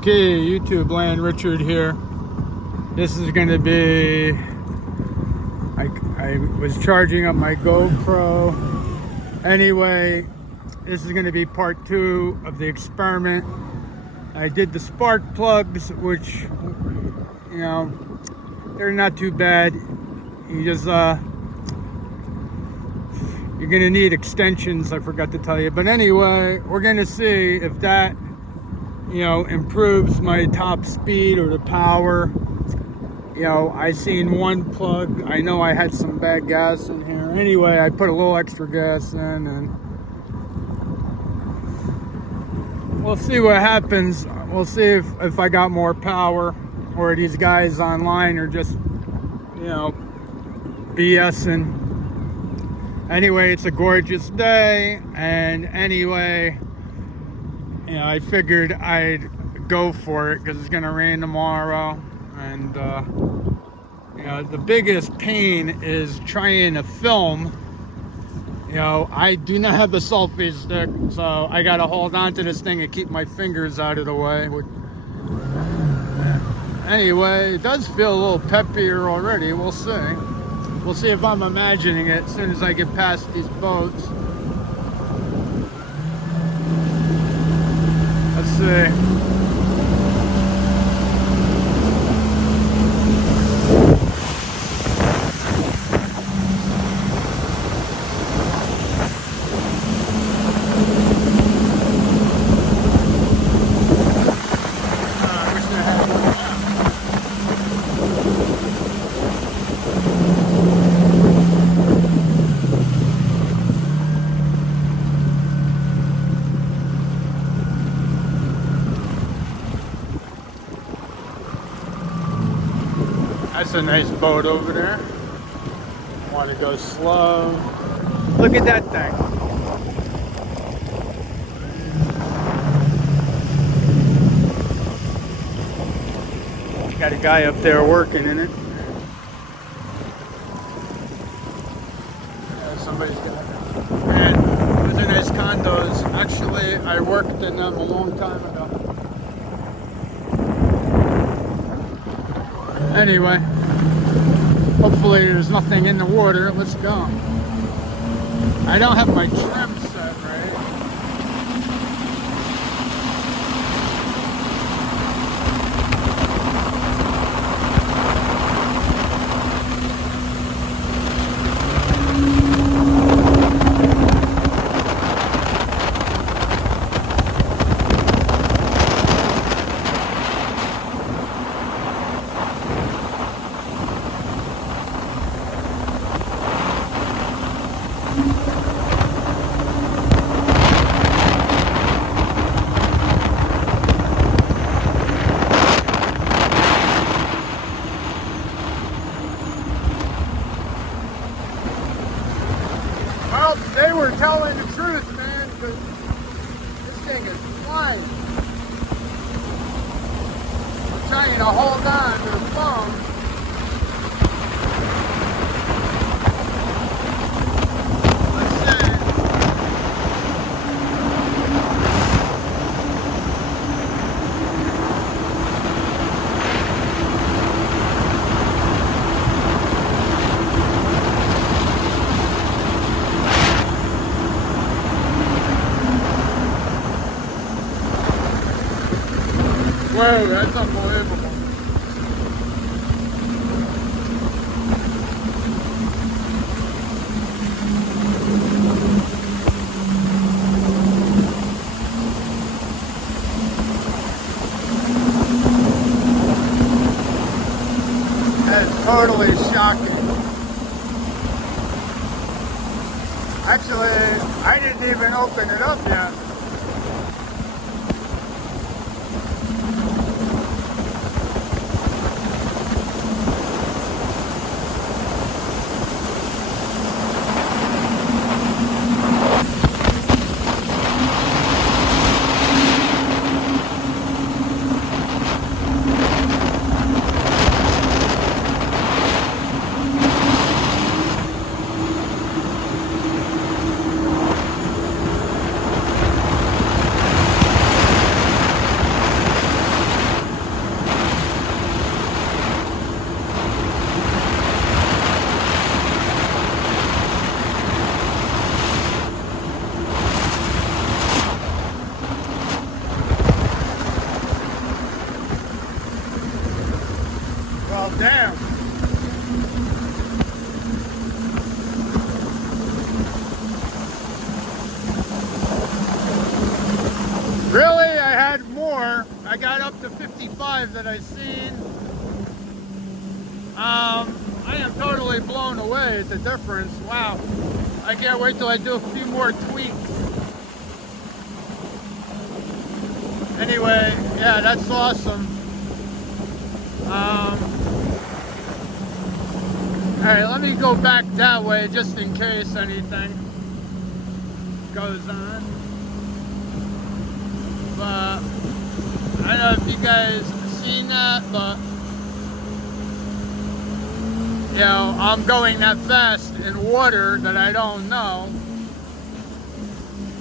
Okay, YouTube land, Richard here. This is going to be, I was charging up my GoPro. Anyway, this is going to be part 2 of the experiment. I did the spark plugs, which, you know, they're not too bad. You just, you're going to need extensions, I forgot to tell you. But anyway, we're going to see if that, you know, improves my top speed or the power. You know, I seen one plug. I know I had some bad gas in here. Anyway, I put a little extra gas in and we'll see what happens. We'll see if I got more power or these guys online are just, you know, BSing. Anyway, it's a gorgeous day, and anyway, you know, I figured I'd go for it because it's gonna rain tomorrow, and you know, the biggest pain is trying to film. You know, I do not have the selfie stick, so I gotta hold on to this thing and keep my fingers out of the way. Anyway, it does feel a little peppier already. We'll see. We'll see if I'm imagining it as soon as I get past these boats. Let's see. That's a nice boat over there. Want to go slow. Look at that thing. Got a guy up there working in it. Yeah, somebody's got it. And those are nice condos. Actually, I worked in them a long time ago. Anyway, hopefully there's nothing in the water. Let's go. I don't have my trim set right. Well, they were telling the truth, man, because this thing is flying. I'm trying to hold on to the phone. Whoa, that's unbelievable. That is totally shocking. Actually, I didn't even open it up yet. up to 55 that I've seen. I am totally blown away at the difference. Wow. I can't wait till I do a few more tweaks. Anyway, yeah, that's awesome. Alright, let me go back that way just in case anything goes on. But I don't know if you guys seen that, but you know, I'm going that fast in water that I don't know.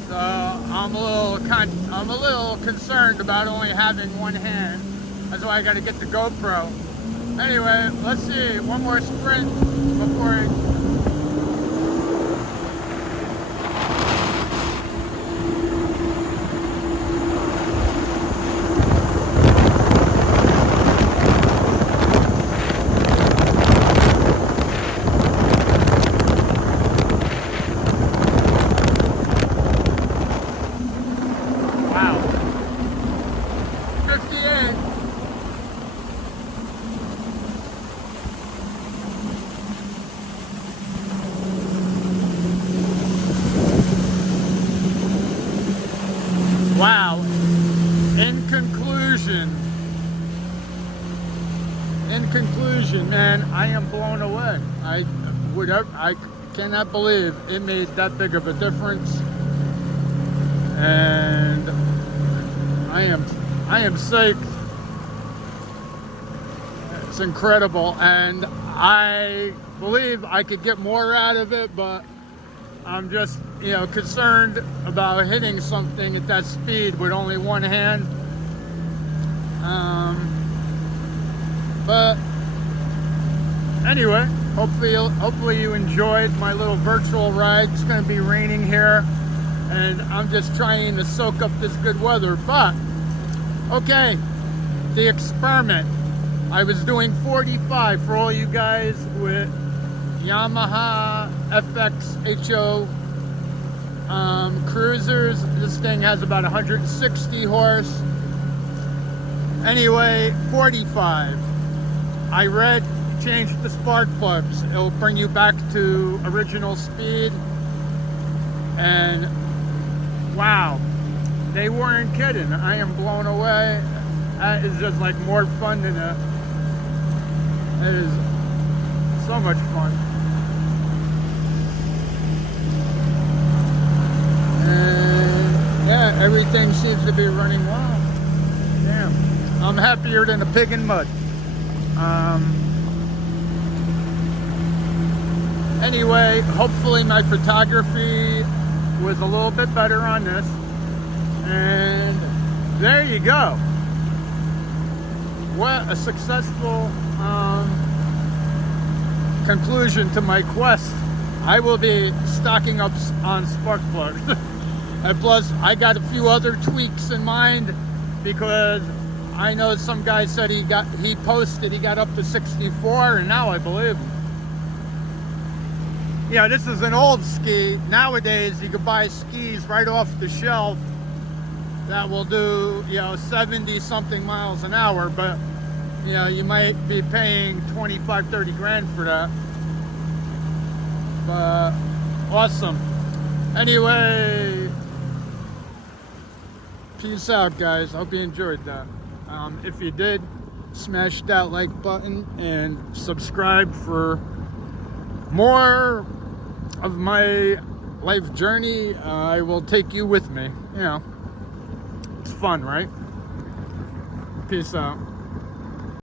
So I'm a little concerned about only having one hand. That's why I got to get the GoPro. Anyway, let's see, one more sprint before I... Wow. In conclusion, man, I am blown away. I cannot believe it made that big of a difference. And I am psyched. It's incredible, and I believe I could get more out of it, but I'm just, you know, concerned about hitting something at that speed with only one hand. But anyway, hopefully you enjoyed my little virtual ride. It's going to be raining here, and I'm just trying to soak up this good weather. But okay, the experiment. I was doing 45 for all you guys with Yamaha FXHO cruisers. This thing has about 160 horse. Anyway, 45. I read, change the spark plugs. It'll bring you back to original speed. And wow, they weren't kidding. I am blown away. That is just like more fun than it. It is so much fun. And yeah, everything seems to be running well. Damn, I'm happier than a pig in mud. Anyway, hopefully my photography was a little bit better on this. And there you go. What a successful conclusion to my quest. I will be stocking up on spark plugs. And plus, I got a few other tweaks in mind, because I know some guy said he posted he got up to 64, and now I believe him. Yeah, this is an old ski. Nowadays, you can buy skis right off the shelf that will do, you know, 70 something miles an hour, but you know, you might be paying 25, 30 grand for that. But awesome. Anyway, peace out, guys. Hope you enjoyed that. If you did, smash that like button and subscribe for more of my life journey. I will take you with me. You know, it's fun, right? Peace out.